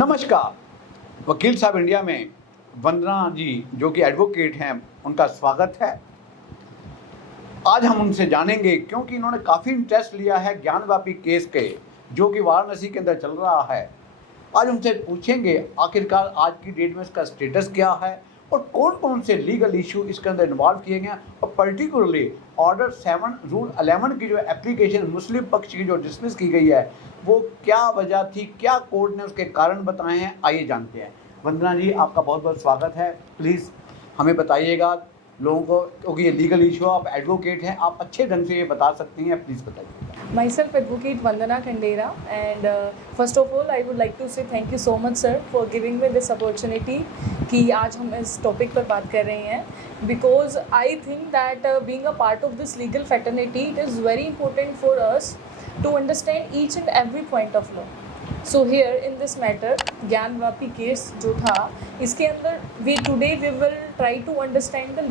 नमस्कार। वकील साहब इंडिया में वंदना जी जो कि एडवोकेट हैं, उनका स्वागत है। आज हम उनसे जानेंगे क्योंकि इन्होंने काफ़ी इंटरेस्ट लिया है ज्ञानवापी केस के, जो कि वाराणसी के अंदर चल रहा है। आज उनसे पूछेंगे आखिरकार आज की डेट में इसका स्टेटस क्या है और कौन कौन से लीगल इशू इसके अंदर इन्वॉल्व किए गए हैं, और पर्टिकुलरली ऑर्डर 7 रूल 11 की जो एप्लीकेशन मुस्लिम पक्ष की जो डिसमिस की गई है, वो क्या वजह थी, क्या कोर्ट ने उसके कारण बताए हैं, आइए जानते हैं। वंदना जी, आपका बहुत बहुत स्वागत है। प्लीज़ हमें बताइएगा लोगों को, क्योंकि ये लीगल इशू, आप एडवोकेट हैं, आप अच्छे ढंग से ये बता सकती हैं, प्लीज़ बताइए। Myself, Advocate Vandana Khandera, and first of all, I would like to say thank you so much, sir, for giving me this opportunity कि आज हम इस टॉपिक पर बात कर रहे हैं, because I think that being a part of this legal fraternity, it is very important for us to understand each and every point of law. So here in this matter, Gyanvapi case जो था, इसके अंदर we will try to understand the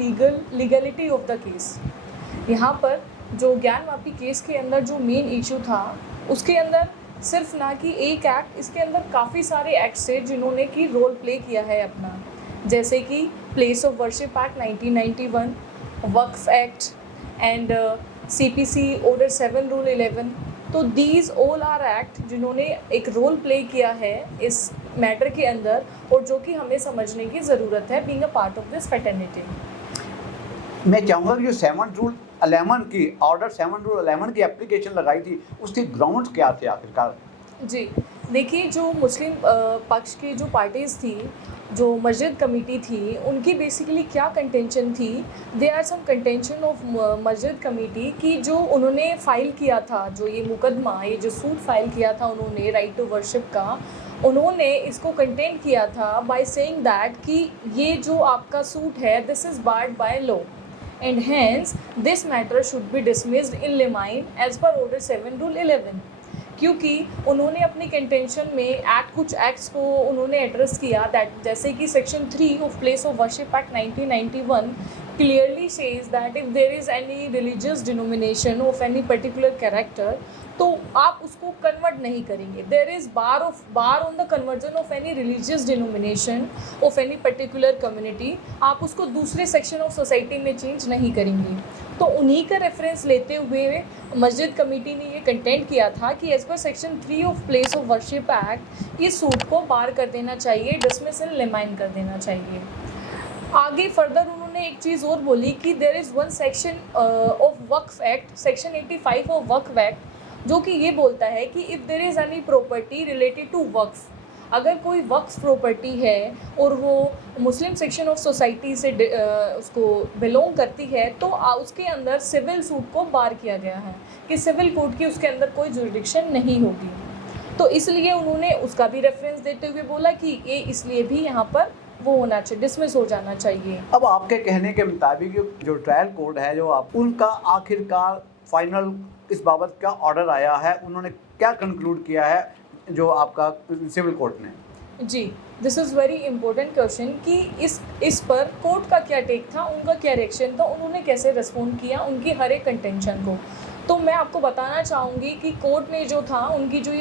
legality of the case. यहाँ पर जो Gyanvapi case के अंदर जो मेन इशू था, उसके अंदर सिर्फ ना कि एक एक्ट, इसके अंदर काफ़ी सारे एक्ट्स थे जिन्होंने कि रोल प्ले किया है अपना, जैसे कि place of worship act 1991, Waqf act and CPC order 7 rule 11। तो दीज ऑल आर एक्ट जिन्होंने एक रोल प्ले किया है इस मैटर के अंदर, और जो कि हमें समझने की ज़रूरत है being a part of this fraternity. मैं चाहूँगा कि जो 7 रूल 11 की ऑर्डर 7 रूल 11 की एप्लीकेशन लगाई थी, उसके ग्राउंड्स क्या थे आखिरकार? जी, देखिए, जो मुस्लिम पक्ष की जो पार्टीज़ थी, जो मस्जिद कमेटी थी, उनकी बेसिकली क्या कंटेंशन थी, they are some contention of masjid committee की जो उन्होंने फ़ाइल किया था, जो ये मुकदमा, ये जो सूट फाइल किया था उन्होंने राइट टू वर्शिप का, उन्होंने इसको कंटेन किया था बाय सेइंग दैट कि ये जो आपका सूट है, this is barred by law and hence this matter should be dismissed in limine as per order 7 rule 11। क्योंकि उन्होंने अपनी कंटेंशन में कुछ एक्ट्स को उन्होंने एड्रेस किया, दैट जैसे कि section 3 of place of worship act 1991 clearly says that if there is any religious denomination of any particular character, तो आप उसको कन्वर्ट नहीं करेंगे। There is bar on the conversion of any religious denomination of any particular community, आप उसको दूसरे section of society में change नहीं करेंगे। तो उन्हीं का रेफरेंस लेते हुए मस्जिद कमेटी ने ये कंटेंट किया था कि as per section 3 of place of worship act इस सूट को बार कर देना चाहिए, डिसमिस इन लिमाइन कर देना चाहिए। आगे फर्दर उन्होंने एक चीज़ और बोली कि there is one section of Waqf act, section 85 of Waqf act, जो कि ये बोलता है कि if there is any property related to Waqf, अगर कोई वक्फ प्रॉपर्टी है और वो मुस्लिम सेक्शन ऑफ सोसाइटी से उसको बिलोंग करती है, तो उसके अंदर सिविल सूट को बार किया गया है कि सिविल कोर्ट की उसके अंदर कोई जुरिडिक्शन नहीं होगी। तो इसलिए उन्होंने उसका भी रेफरेंस देते हुए बोला कि ये इसलिए भी यहाँ पर वो होना चाहिए, डिसमिस हो जाना चाहिए। अब आपके कहने के मुताबिक जो ट्रायल कोर्ट है, जो आप उनका आखिरकार फाइनल इस बाबत क्या ऑर्डर आया है, उन्होंने क्या कंक्लूड किया है जो आपका सिविल कोर्ट ने? जी, this is very important question कि इस पर कोर्ट का क्या टेक था, उनका क्या रिएक्शन था, उन्होंने कैसे रिस्पॉन्ड किया उनकी हर एक कंटेंशन को। तो मैं आपको बताना चाहूँगी कि कोर्ट ने जो था, उनकी जो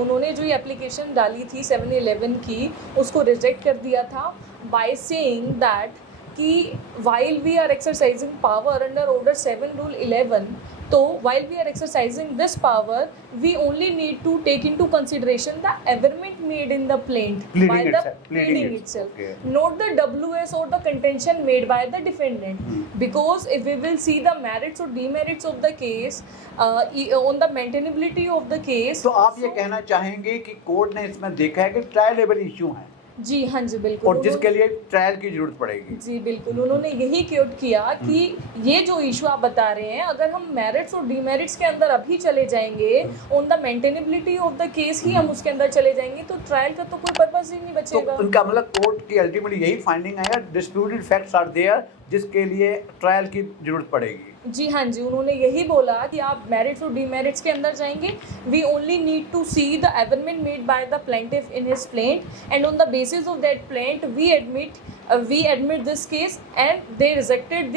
उन्होंने जो ये एप्लीकेशन डाली थी 711 की, उसको रिजेक्ट कर दिया था बाय सेइंग दैट कि while we are exercising power under order 7 rule 11, तो while we are exercising this power, we only need to take into consideration the averment made in the pleading itself, okay. not the WS or the contention made by the defendant. Because if we will see the merits or demerits of the case, on the maintainability of the case, तो आप ये कहना चाहेंगे कि court ने इसमें देखा है कि ट्रायलेबल इशू है? जी हाँ जी, बिल्कुल, और जिसके लिए ट्रायल की जरूरत पड़ेगी। जी बिल्कुल, उन्होंने यही क्योट किया कि ये जो इशू आप बता रहे हैं, अगर हम मेरिट्स और डीमेरिट्स के अंदर अभी चले जाएंगे, on the maintainability of the case ही हम उसके अंदर चले जाएंगे, तो ट्रायल का तो कोई पर्पस ही नहीं बचेगा। तो उनका मतलब कोर्ट की अल्टीमेटली यही फाइंडिंग है, डिस्प्यूटेड फैक्ट्स आर देयर, जिसके लिए ट्रायल की जरूरत पड़ेगी। जी हाँ जी, उन्होंने यही बोला कि आप मेरिट्स और डीमेरिट्स के अंदर जाएंगे, we only need to see the averment made by the plaintiff in his plaint, and on the basis of that plaint we admit this case, and they rejected the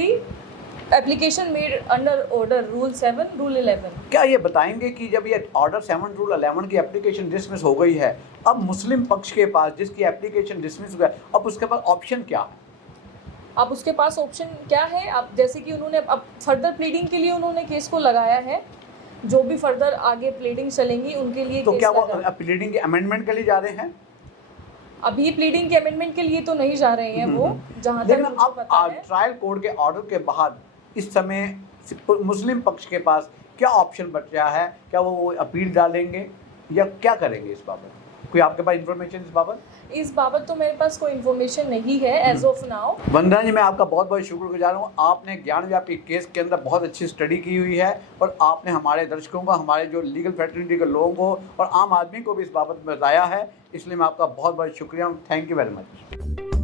application made under order rule 7 rule 11। क्या ये बताएंगे कि जब ये order 7 rule 11 की application dismiss हो गई है, अब मुस्लिम पक्ष के पास जिसकी एप्लीकेशन डिसमिस हुआ है, अब उसके पास ऑप्शन क्या है? अब उसके पास ऑप्शन क्या है? अब जैसे कि उन्होंने अब फर्दर प्लीडिंग के लिए उन्होंने केस को लगाया है, जो भी फर्दर आगे प्लीडिंग चलेंगी उनके लिए तो केस क्या वो लगा। प्लीडिंग के अमेंडमेंट के लिए जा रहे हैं? अभी प्लीडिंग के अमेंडमेंट के लिए तो नहीं जा रहे हैं वो, जहाँ तक लेकिन मुझे अब पता है। ट्रायल कोर्ट के ऑर्डर के बाद इस समय मुस्लिम पक्ष के पास क्या ऑप्शन बचा है? क्या वो अपील डालेंगे या क्या करेंगे इस बाबत? कोई आपके पास इंफॉर्मेशन इस बाबत? इस बाबत तो मेरे पास कोई इन्फॉर्मेशन नहीं है एज ऑफ नाउ। वंदना जी, मैं आपका बहुत बहुत शुक्रगुजार हूँ। आपने ज्ञानव्यापी केस के अंदर बहुत अच्छी स्टडी की हुई है और आपने हमारे दर्शकों को, हमारे जो लीगल फैटर्निटी के लोगों को और आम आदमी को भी इस बाबत में बताया है, इसलिए मैं आपका बहुत बहुत शुक्रिया हूँ। Thank you very much.